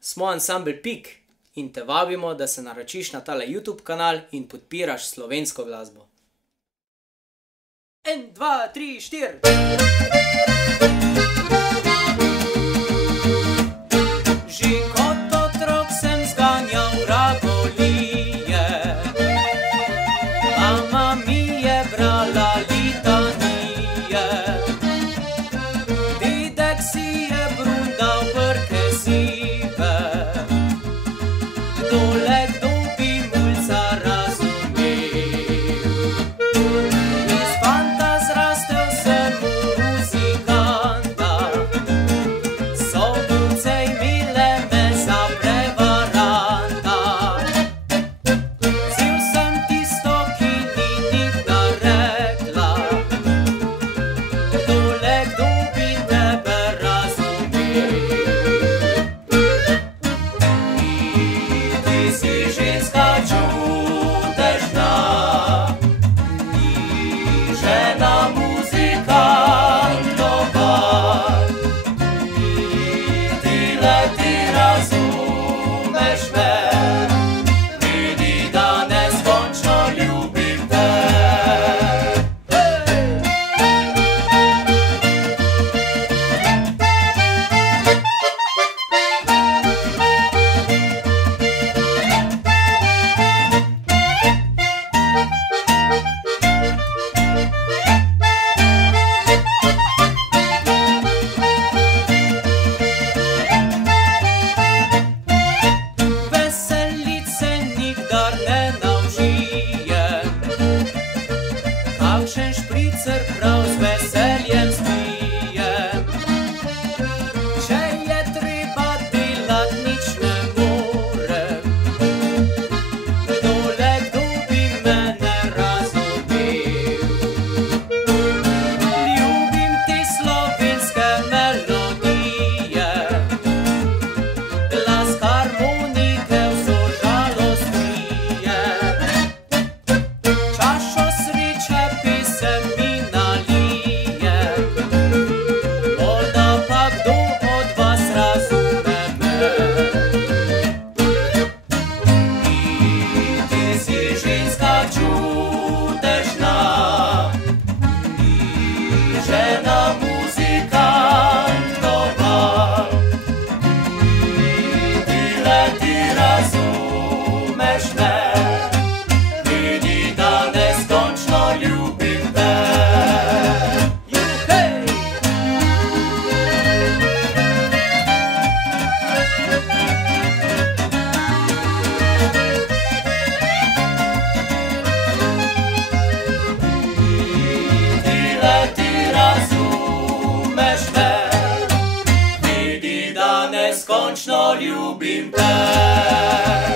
smo ansambel Pik in te vabimo, da se naročiš na tale YouTube kanal in podpiraš slovensko glasbo. 1, 2, 3, 4. Že kot otrok sem zganjal vragolije, mama mi je brala litanije, dedek si je brundal brke sive, kdole kdo bi mulca razumel. Iz fanta zrastel sem v muzikanta, so punce imele me za prevaranta. Vzel sem tisto, ki ni nikdar rekla, kdole kdo bi tebe razumel. Ti si ženska čudežna, ni žena muzikantova, ti razumeš me, vidi, da neskončno ljubim te. Veselit se nikdar ne naužijem, kakšen špricer prav z veseljem spijem. Če je treba delat, nič ne morem, kdole kdo bi mene razumel. Ljubim te slovenske melodije, glas harmonike vso žalost krije. Čašo sreče pesem mi nalije, morda pa kdo od vas razume me. Ti si ženska čudežna, ni žena muzikantova, ti razumeš me, vidi, da neskončno ljubim te. Juhej! Ti razumeš me, vidi, da neskončno ljubim te.